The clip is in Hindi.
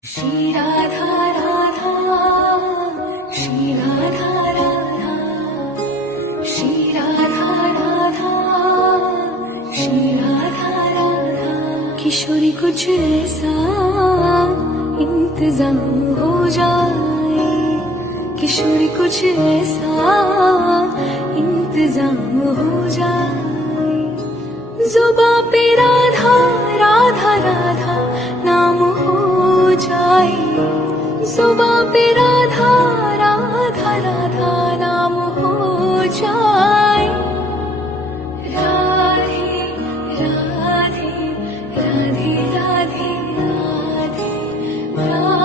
श्री राधा राधा श्री राधा राधा श्री राधा राधा श्री राधा राधा किशोरी कुछ ऐसा इंतजाम हो जाए किशोरी कुछ ऐसा इंतजाम हो जाए जुबां पे राधा राधा राधा नाम हो जाए जुबां पे राधा राधा राधा नाम हो जाए राधे राधे राधे राधे राधे राधे